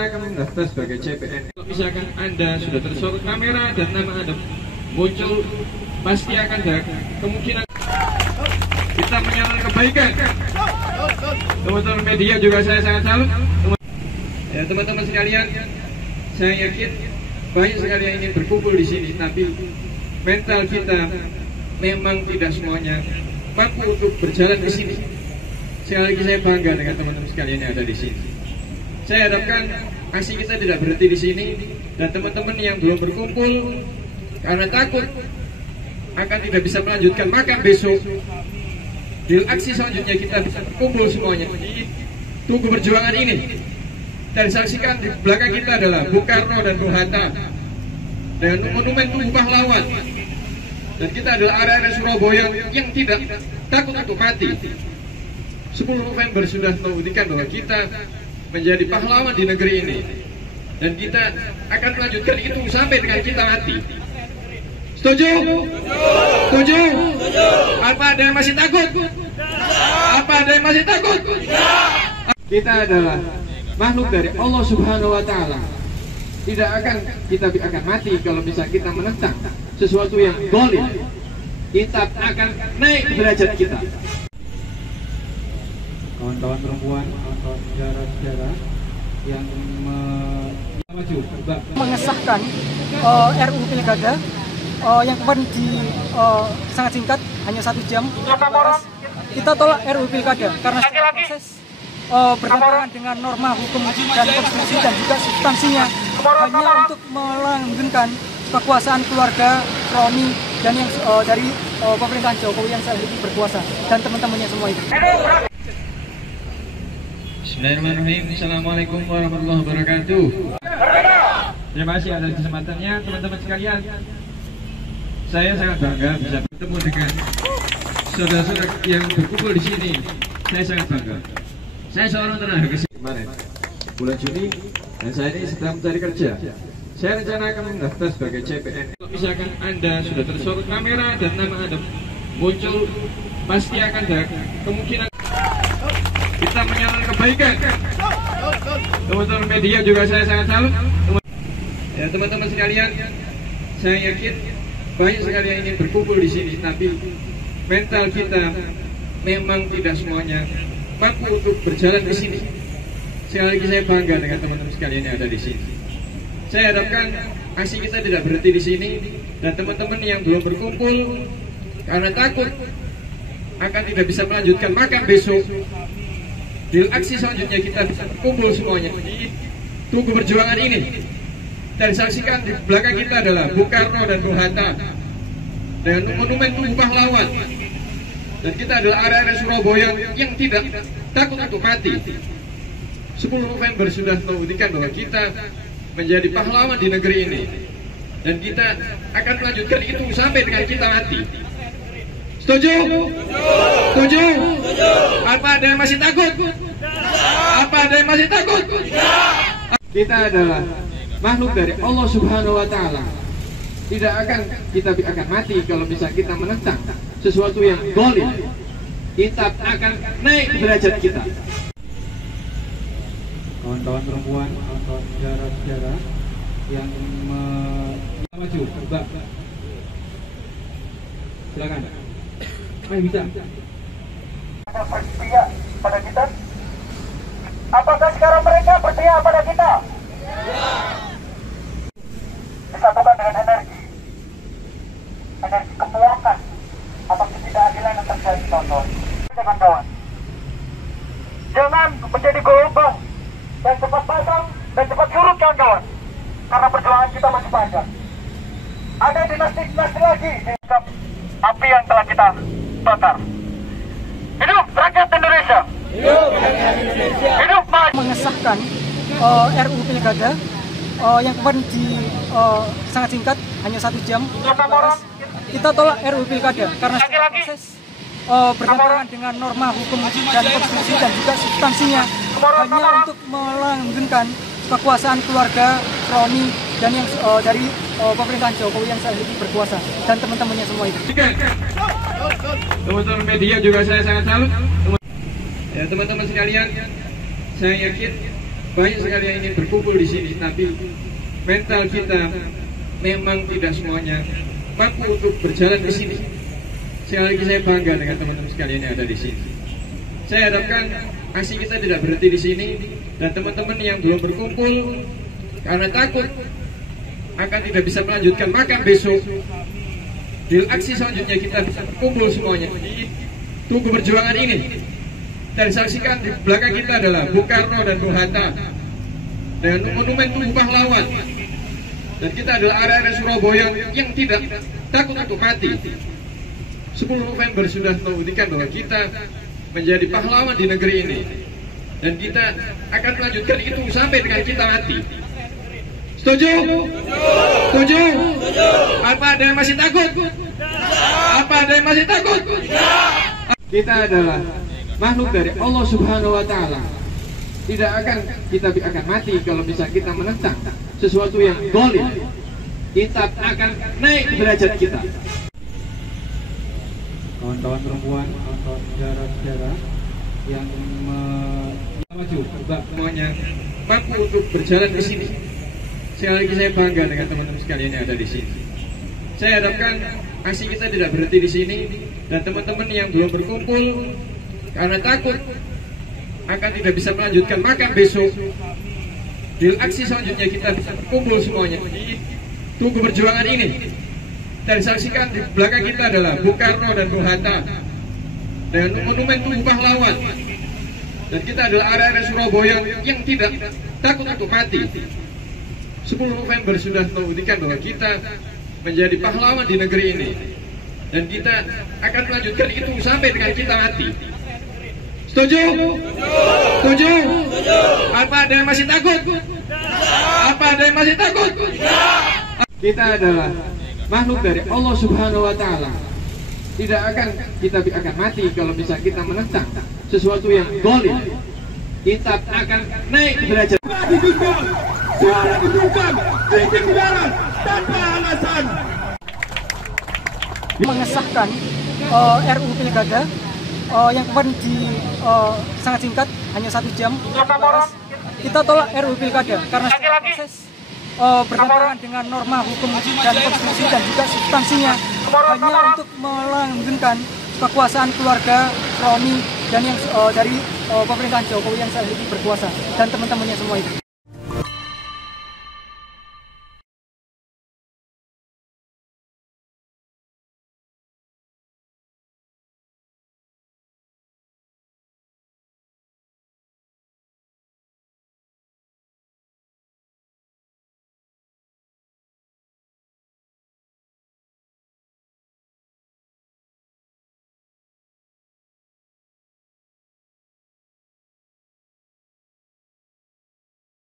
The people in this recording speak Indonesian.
Akan mendaftar sebagai CPNS. Kalau misalkan Anda sudah tersorot kamera dan nama Anda muncul, pasti akan ada kemungkinan kita menyalakan kebaikan. Teman-teman media juga saya sangat salut. Ya, teman-teman sekalian, saya yakin banyak sekali yang ingin berkumpul di sini, tapi mental kita memang tidak semuanya mampu untuk berjalan ke sini. Sekali lagi saya bangga dengan teman-teman sekalian yang ada di sini. Saya harapkan aksi kita tidak berhenti di sini, dan teman-teman yang belum berkumpul karena takut akan tidak bisa melanjutkan makan besok, di aksi selanjutnya kita bisa berkumpul semuanya di Tugu Perjuangan ini. Dan saksikan di belakang kita adalah Bung Karno dan Bung Hatta dan monumen Tugu Pahlawan, dan kita adalah area Surabaya yang tidak takut untuk mati. 10 November sudah membuktikan bahwa kita menjadi pahlawan di negeri ini, dan kita akan melanjutkan itu sampai dengan kita mati. Setuju? Setuju? Apa ada yang masih takut? Apa ada yang masih takut? Kita adalah makhluk dari Allah Subhanahu wa Ta'ala. Kita akan mati kalau bisa kita menentang sesuatu yang zalim. Kita akan naik derajat kita. Kawan-kawan perempuan, kawan-kawan saudara-saudara yang maju mengesahkan RUU Pilkada yang kemarin sangat singkat, hanya 1 jam dibahas. Kita tolak RUU Pilkada karena secara proses bertentangan dengan norma hukum dan konstitusi dan juga substansinya, hanya untuk melanggengkan kekuasaan keluarga kroni dan yang dari pemerintahan Jokowi yang saat ini berkuasa dan teman-temannya semua itu. Bismillahirrahmanirrahim. Assalamualaikum warahmatullahi wabarakatuh. Terima kasih atas kesempatannya, teman-teman sekalian. Saya sangat bangga bisa bertemu dengan saudara-saudara yang berkumpul di sini. Saya sangat bangga. Saya seorang tenaga kesehatan kemarin bulan Juni, dan saya ini sedang mencari kerja. Saya rencana akan mendaftar sebagai CPNS. Kalau misalkan Anda sudah tersorot kamera dan nama Anda muncul, pasti akan ada kemungkinan kita menyalakan kebaikan. Teman-teman media juga saya sangat salut. Ya, teman-teman sekalian, saya yakin banyak sekali yang ingin berkumpul di sini, tapi mental kita memang tidak semuanya mampu untuk berjalan ke sini. Sekali lagi saya bangga dengan teman-teman sekalian yang ada di sini. Saya harapkan aksi kita tidak berhenti di sini, dan teman-teman yang belum berkumpul karena takut akan tidak bisa melanjutkan makan besok, di aksi selanjutnya kita bisa berkumpul semuanya di Tugu Perjuangan ini. Dan saksikan di belakang kita adalah Bung Karno dan Bung Hatta dan monumen Tugu Pahlawan, dan kita adalah area Surabaya yang tidak takut untuk mati. 10 November sudah membuktikan bahwa kita menjadi pahlawan di negeri ini, dan kita akan melanjutkan itu sampai dengan kita mati. Setuju? Setuju? Apa ada yang masih takut? Apa ada yang masih takut? Kita adalah makhluk dari Allah Subhanahu wa Ta'ala. Kita akan mati kalau bisa kita menentang sesuatu yang zalim. Kita akan naik derajat kita. Kawan-kawan perempuan, kawan-kawan saudara-saudara yang maju, Mbak. Silakan. Ayo bisa. Bersedia pada kita? Apakah sekarang mereka bersedia pada kita? Disatukan dengan energi kepuasan atas ketidakadilan yang terjadi, kawan-kawan. Kawan-kawan, jangan menjadi gelombang dan cepat pasang dan cepat surut, kawan-kawan, karena perjuangan kita masih panjang. Ada dinasti-dinasti lagi di api yang telah kita bakar. Hidup rakyat Indonesia! Hidup rakyat Indonesia! Hidup mengesahkan RUU Pilkada yang kemarin sangat singkat, hanya 1 jam dibahas. Kita tolak RUU Pilkada karena secara proses bertentangan dengan norma hukum dan konstitusi dan juga substansinya, hanya untuk melanggengkan kekuasaan keluarga kroni dan yang dari pemerintahan Jokowi yang saat ini berkuasa dan teman-temannya semua itu. Teman-teman media juga saya sangat salut. Ya, teman-teman sekalian, saya yakin banyak sekali yang ingin berkumpul di sini, tapi mental kita memang tidak semuanya mampu untuk berjalan ke sini. Sekali lagi saya bangga dengan teman-teman sekalian yang ada di sini. Saya harapkan aksi kita tidak berhenti di sini, dan teman-teman yang belum berkumpul karena takut akan tidak bisa melanjutkan, maka besok di aksi selanjutnya kita bisa berkumpul semuanya di Tugu Perjuangan ini. Dan saksikan di belakang kita adalah Bung Karno dan Bung Hatta dengan monumen Tugu Pahlawan. Dan kita adalah area-area Surabaya yang tidak takut untuk mati. 10 November sudah membuktikan bahwa kita menjadi pahlawan di negeri ini, dan kita akan melanjutkan itu sampai dengan kita mati. Setuju? Setuju? Apa ada yang masih takut? Apa ada yang masih takut? Kita adalah makhluk dari Allah Subhanahu wa Ta'ala. Tidak akan kita akan mati kalau bisa kita menentang sesuatu yang zalim. Kita akan naik derajat kita. Kawan-kawan perempuan, kawan-kawan saudara-saudara yang maju, semuanya mampu untuk berjalan ke sini. Sekali lagi saya bangga dengan teman-teman sekalian yang ada di sini. Saya harapkan aksi kita tidak berhenti di sini, dan teman-teman yang belum berkumpul karena takut akan tidak bisa melanjutkan, maka besok di aksi selanjutnya kita bisa berkumpul semuanya di Tugu Perjuangan ini. Dan saksikan di belakang kita adalah Bung Karno dan Bung Hatta dengan monumen Tugu Pahlawan. Dan kita adalah area-area Surabaya yang tidak takut untuk mati. 10 November sudah membuktikan bahwa kita menjadi pahlawan di negeri ini, dan kita akan melanjutkan itu sampai dengan kita mati. Setuju? Setuju? Apa ada yang masih takut? Apa ada yang masih takut? Kita adalah makhluk dari Allah Subhanahu wa Ta'ala. Tidak akan kita akan mati kalau bisa kita menentang sesuatu yang zalim. Kita akan naik derajat. Mengesahkan RUU Pilkada yang kemarin sangat singkat, hanya 1 jam dibahas. Kita tolak RUU Pilkada karena secara proses bertentangan dengan norma hukum dan konstitusi dan juga substansinya, hanya untuk melanggengkan kekuasaan keluarga Romi dan yang dari pemerintahan Jokowi yang saat ini berkuasa dan teman-temannya semua itu.